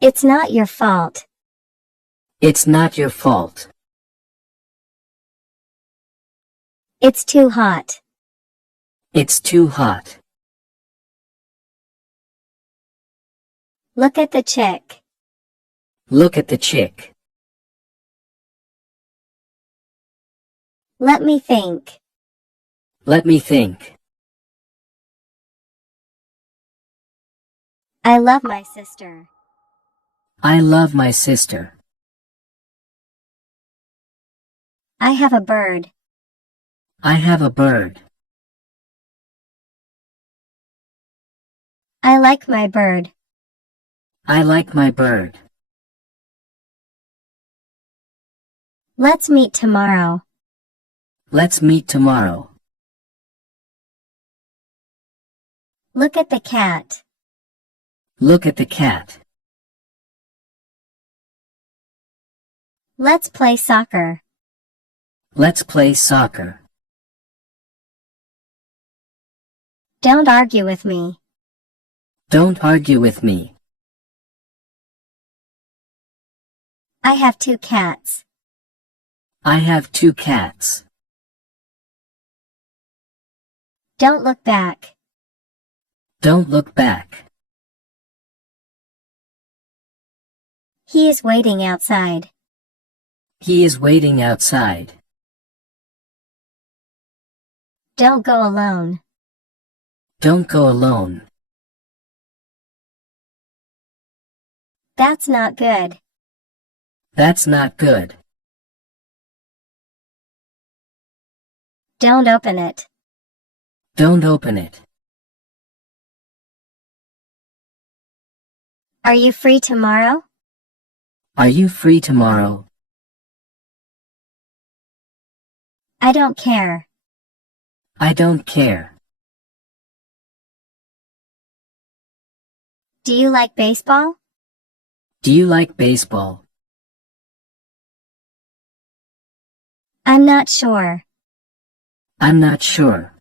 It's not your fault. It's not your fault. It's too hot. It's too hot. Look at the chick. Look at the chick. Let me think. Let me think. I love my sister. I love my sister. I have a bird. I have a bird. I like my bird. I like my bird. Let's meet tomorrow. Let's meet tomorrow. Look at the cat. Look at the cat. Let's play soccer. Let's play soccer. Don't argue with me. Don't argue with me. I have 2 cats. I have 2 cats. Don't look back. Don't look back. He is waiting outside. He is waiting outside. Don't go alone. Don't go alone. That's not good. That's not good. Don't open it. Don't open it. Are you free tomorrow? Are you free tomorrow? I don't care. I don't care. Do you like baseball? Do you like baseball? I'm not sure. I'm not sure.